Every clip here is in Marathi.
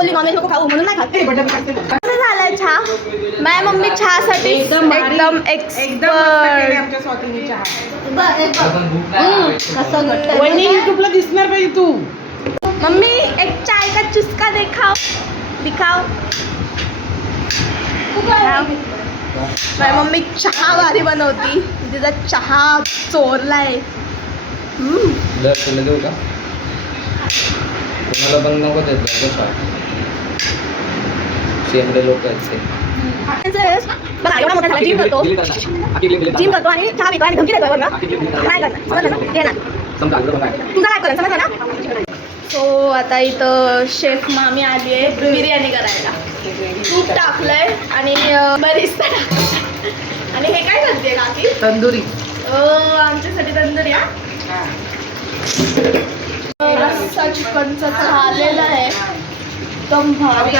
बोलली नॉनव्हेज नको खाऊ म्हणून नाही खात. कसं झालंय चहा? माझ्या मम्मी चहासाठी एकदम एक्सपर्ट. कसं युट्यूबला दिसणार पाहिजे तू. मम्मी एक चाय का चुस्का दिखाओ. माझी मम्मी चहा भारी बनवती. तिचा चहा चोरलाय. देऊ का तुम्हाला पण नको देत शेंबडे लोक आहेत एवढा मोठा झाला जिम करतो आणि चहा पितो आणि धमकी देतोय बघ ना. काय करणार समजलं ना? घे ना तुझा काय करेल समजलं ना. सो आता इथं शेफ मामी आली आहे बिर्याणी करायला. तूप टाकलंय आणि बरीचदा आणि हे काय करते काकी? तंदुरी. आमच्यासाठी तंदुरी. रस्सा चिकनचा झालेला आहे एकदम भारी.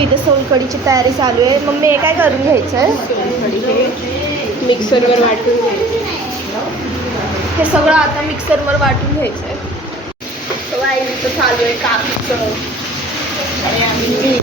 इथे सोलकढीची तयारी चालू आहे. मम्मी हे काय करून घ्यायचं आहे? मिक्सरवर वाटून घ्यायचं. हे सगळं आता मिक्सरवर वाटून घ्यायचं आहे. इथं चालू आहे कापीचं आणि आम्ही